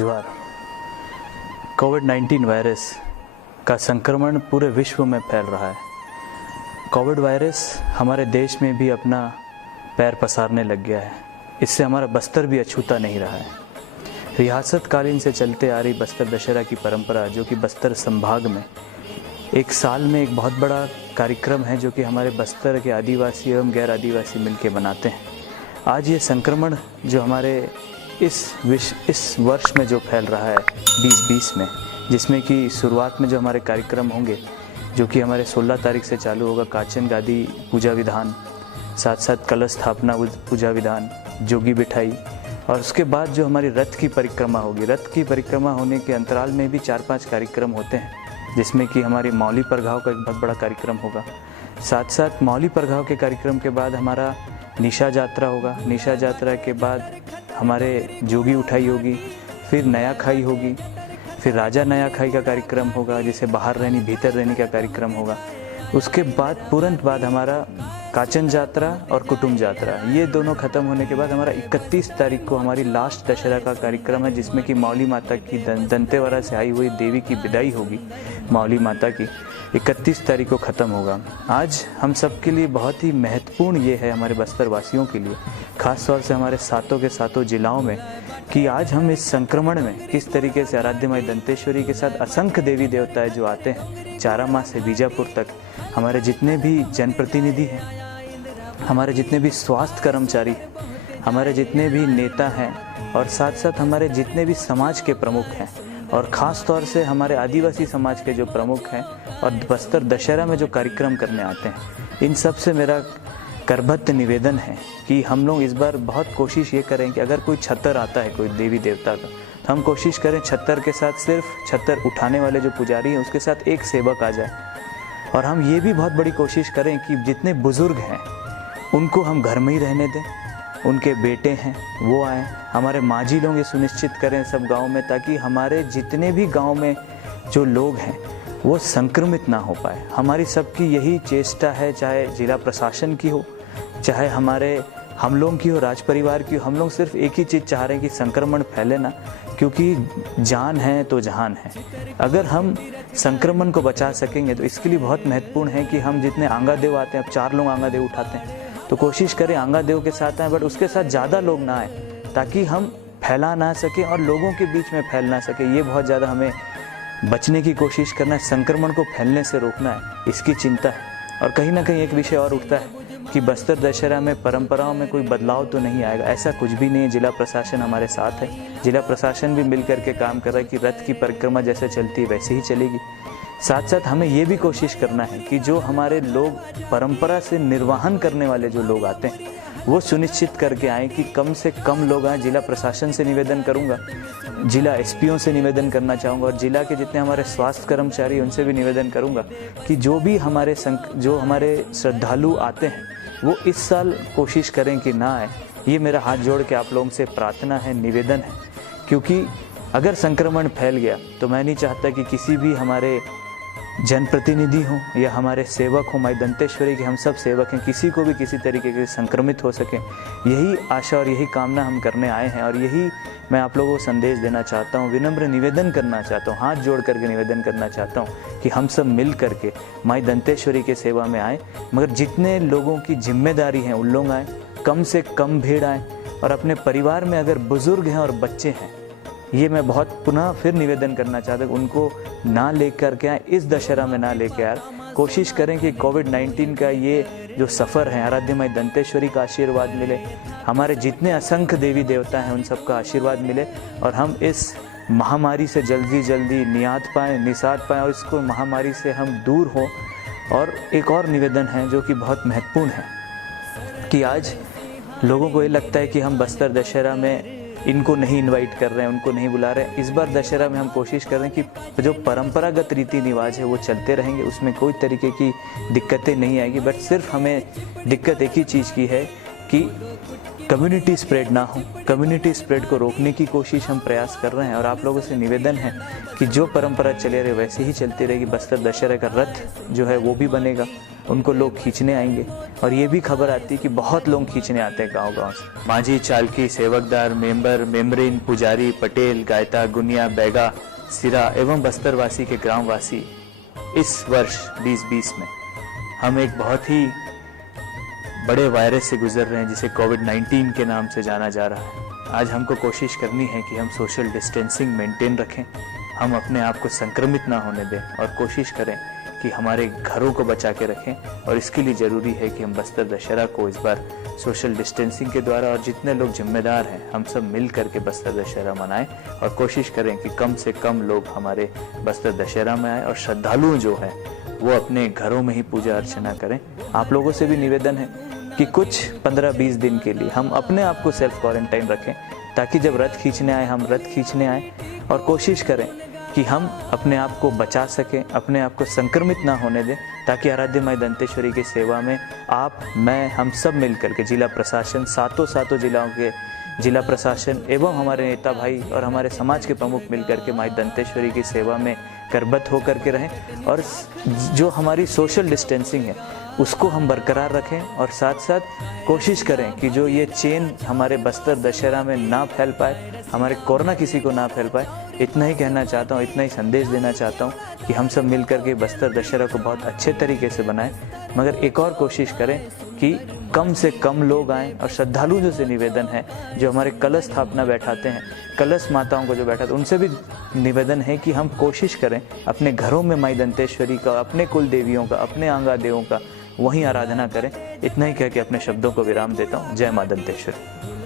जुहार। कोविड-19 virus का संक्रमण पूरे विश्व में फैल रहा है। कोविड वायरस हमारे देश में भी अपना पैर पसारने लग गया है। इससे हमारा बस्तर भी अछूता नहीं रहा है। रियासत कालीन से चलते आ रही बस्तर दशहरा की परंपरा, जो कि बस्तर संभाग में एक साल में एक बहुत बड़ा कार्यक्रम है, जो कि हमारे बस्तर के आदिवासी एवं गैर आदिवासी मिलकर बनाते हैं। आज ये संक्रमण जो हमारे इस वर्ष में जो फैल रहा है 2020 में, जिसमें कि शुरुआत में जो हमारे कार्यक्रम होंगे, जो कि हमारे 16 तारीख से चालू होगा, काचन गादी पूजा विधान, साथ साथ कलश स्थापना पूजा विधान, जोगी बिठाई, और उसके बाद जो हमारी रथ की परिक्रमा होगी। रथ की परिक्रमा होने के अंतराल में भी 4-5 कार्यक्रम होते हैं, जिसमें कि हमारी मौली परघाव का एक बहुत बड़ा कार्यक्रम होगा। साथ साथ मौली परघाव के कार्यक्रम के बाद हमारा निशा यात्रा होगा। निशा यात्रा के बाद हमारे जोगी उठाई होगी, फिर नया खाई होगी, फिर राजा नया खाई का कार्यक्रम होगा, जिसे बाहर रहनी भीतर रहने का कार्यक्रम होगा। उसके बाद तुरंत बाद हमारा काचन यात्रा और कुटुंब यात्रा, ये दोनों खत्म होने के बाद हमारा 31 तारीख को हमारी लास्ट दशहरा का कार्यक्रम है, जिसमें कि मौली माता की दंतेवाड़ा से आई हुई देवी की विदाई होगी। मौली माता की 31 तारीख को ख़त्म होगा। आज हम सब के लिए बहुत ही महत्वपूर्ण ये है, हमारे बस्तर वासियों के लिए, ख़ास तौर से हमारे सातों के सातों जिलाओं में, कि आज हम इस संक्रमण में किस तरीके से आराध्य माई दंतेश्वरी के साथ असंख्य देवी देवताएं जो आते हैं, चारामा से बीजापुर तक, हमारे जितने भी जनप्रतिनिधि हैं, हमारे जितने भी स्वास्थ्य कर्मचारी हैं, हमारे जितने भी नेता हैं, और साथ साथ हमारे जितने भी समाज के प्रमुख हैं, और ख़ास तौर से हमारे आदिवासी समाज के जो प्रमुख हैं, और बस्तर दशहरा में जो कार्यक्रम करने आते हैं, इन सब से मेरा करबद्ध निवेदन है कि हम लोग इस बार बहुत कोशिश ये करें कि अगर कोई छतर आता है कोई देवी देवता का, तो हम कोशिश करें छतर के साथ सिर्फ छतर उठाने वाले जो पुजारी हैं उसके साथ एक सेवक आ जाए। और हम ये भी बहुत बड़ी कोशिश करें कि जितने बुज़ुर्ग हैं उनको हम घर में ही रहने दें, उनके बेटे हैं वो आएँ। हमारे मांझी लोग ये सुनिश्चित करें सब गांव में, ताकि हमारे जितने भी गांव में जो लोग हैं वो संक्रमित ना हो पाए। हमारी सबकी यही चेष्टा है, चाहे जिला प्रशासन की हो, चाहे हम लोगों की हो, राज परिवार की हो। हम लोग सिर्फ एक ही चीज़ चाह रहे हैं कि संक्रमण फैले ना, क्योंकि जान है तो जहान है। अगर हम संक्रमण को बचा सकेंगे तो इसके लिए बहुत महत्वपूर्ण है कि हम जितने आंगा देव आते हैं, अब 4 लोग आंगा देव उठाते हैं, तो कोशिश करें आंगा देव के साथ आएँ, बट उसके साथ ज़्यादा लोग ना आए, ताकि हम फैला ना सकें और लोगों के बीच में फैल ना सके। ये बहुत ज़्यादा हमें बचने की कोशिश करना है, संक्रमण को फैलने से रोकना है, इसकी चिंता है। और कहीं ना कहीं एक विषय और उठता है कि बस्तर दशहरा में परंपराओं में कोई बदलाव तो नहीं आएगा। ऐसा कुछ भी नहीं है। जिला प्रशासन हमारे साथ है, जिला प्रशासन भी मिल करके काम कर रहा है कि रथ की परिक्रमा जैसे चलती है वैसे ही चलेगी। साथ साथ हमें ये भी कोशिश करना है कि जो हमारे लोग परंपरा से निर्वहन करने वाले जो लोग आते हैं, वो सुनिश्चित करके आएँ कि कम से कम लोग आएँ। जिला प्रशासन से निवेदन करूँगा, जिला एसपीओ से निवेदन करना चाहूँगा, और जिला के जितने हमारे स्वास्थ्य कर्मचारी हैं उनसे भी निवेदन करूँगा कि जो भी हमारे श्रद्धालु आते हैं वो इस साल कोशिश करें कि ना आए। ये मेरा हाथ जोड़ के आप लोगों से प्रार्थना है, निवेदन है, क्योंकि अगर संक्रमण फैल गया तो मैं नहीं चाहता कि किसी भी हमारे जनप्रतिनिधि हों या हमारे सेवक हों, माई दंतेश्वरी के हम सब सेवक हैं, किसी को भी किसी तरीके से संक्रमित हो सके। यही आशा और यही कामना हम करने आए हैं, और यही मैं आप लोगों को संदेश देना चाहता हूँ, विनम्र निवेदन करना चाहता हूँ, हाथ जोड़ करके निवेदन करना चाहता हूँ कि हम सब मिल करके माई दंतेश्वरी के सेवा में आएँ। मगर जितने लोगों की जिम्मेदारी है उन लोग आएँ, कम से कम भीड़ आएँ, और अपने परिवार में अगर बुज़ुर्ग हैं और बच्चे हैं, ये मैं बहुत पुनः फिर निवेदन करना चाहता हूँ, उनको ना लेकर के आए, इस दशहरा में ना लेकर आए। कोशिश करें कि कोविड-19 का ये जो सफ़र है, आराध्य माई दंतेश्वरी का आशीर्वाद मिले, हमारे जितने असंख्य देवी देवता हैं उन सब का आशीर्वाद मिले, और हम इस महामारी से जल्दी निजात पाएँ, और इसको महामारी से हम दूर हों। और एक और निवेदन है जो कि बहुत महत्वपूर्ण है, कि आज लोगों को ये लगता है कि हम बस्तर दशहरा में इनको नहीं इनवाइट कर रहे हैं, उनको नहीं बुला रहे हैं। इस बार दशहरा में हम कोशिश कर रहे हैं कि जो परंपरागत रीति रिवाज है वो चलते रहेंगे, उसमें कोई तरीके की दिक्कतें नहीं आएगी। बट सिर्फ हमें दिक्कत एक ही चीज़ की है कि कम्युनिटी स्प्रेड ना हो। कम्युनिटी स्प्रेड को रोकने की कोशिश हम प्रयास कर रहे हैं और आप लोगों से निवेदन है कि जो परंपरा चले रहे वैसे ही चलती रहेगी। बस्तर दशहरा का रथ जो है वो भी बनेगा, उनको लोग खींचने आएंगे। और ये भी खबर आती है कि बहुत लोग खींचने आते हैं गांव-गांव से। माझी, चालकी, सेवकदार, मेंबर, मेम्बरिन, पुजारी, पटेल, गायता, गुनिया, बैगा, सिरा एवं बस्तरवासी के ग्रामवासी इस वर्ष 2020 में हम एक बहुत ही बड़े वायरस से गुजर रहे हैं जिसे कोविड-19 के नाम से जाना जा रहा है। आज हमको कोशिश करनी है कि हम सोशल डिस्टेंसिंग मेंटेन रखें, हम अपने आप को संक्रमित ना होने दें और कोशिश करें कि हमारे घरों को बचा के रखें। और इसके लिए ज़रूरी है कि हम बस्तर दशहरा को इस बार सोशल डिस्टेंसिंग के द्वारा और जितने लोग जिम्मेदार हैं हम सब मिल करके बस्तर दशहरा मनाएं और कोशिश करें कि कम से कम लोग हमारे बस्तर दशहरा में आए और श्रद्धालु जो हैं वो अपने घरों में ही पूजा अर्चना करें। आप लोगों से भी निवेदन है कि कुछ 15-20 दिन के लिए हम अपने आप को सेल्फ क्वारंटाइन रखें, ताकि जब रथ खींचने आए हम रथ खींचने आए और कोशिश करें कि हम अपने आप को बचा सकें, अपने आप को संक्रमित ना होने दें, ताकि आराध्य माई दंतेश्वरी की सेवा में आप, मैं, हम सब मिलकर के जिला प्रशासन, सातों जिलाओं के जिला प्रशासन एवं हमारे नेता भाई और हमारे समाज के प्रमुख मिलकर के माई दंतेश्वरी की सेवा में करबद्ध होकर के रहें और जो हमारी सोशल डिस्टेंसिंग है उसको हम बरकरार रखें और साथ साथ कोशिश करें कि जो ये चेन हमारे बस्तर दशहरा में ना फैल पाए, हमारे कोरोना किसी को ना फैल पाए। इतना ही कहना चाहता हूँ, इतना ही संदेश देना चाहता हूँ कि हम सब मिलकर के बस्तर दशहरा को बहुत अच्छे तरीके से बनाएं, मगर एक और कोशिश करें कि कम से कम लोग आएँ। और श्रद्धालुओं से निवेदन है जो हमारे कलश स्थापना बैठाते हैं, कलश माताओं को जो बैठाते हैं, उनसे भी निवेदन है कि हम कोशिश करें अपने घरों में माई दंतेश्वरी का, अपने कुल देवियों का, अपने आंगा देवों का वहीं आराधना करें। इतना ही कह के अपने शब्दों को विराम देता हूँ। जय मां दंतेश्वरी।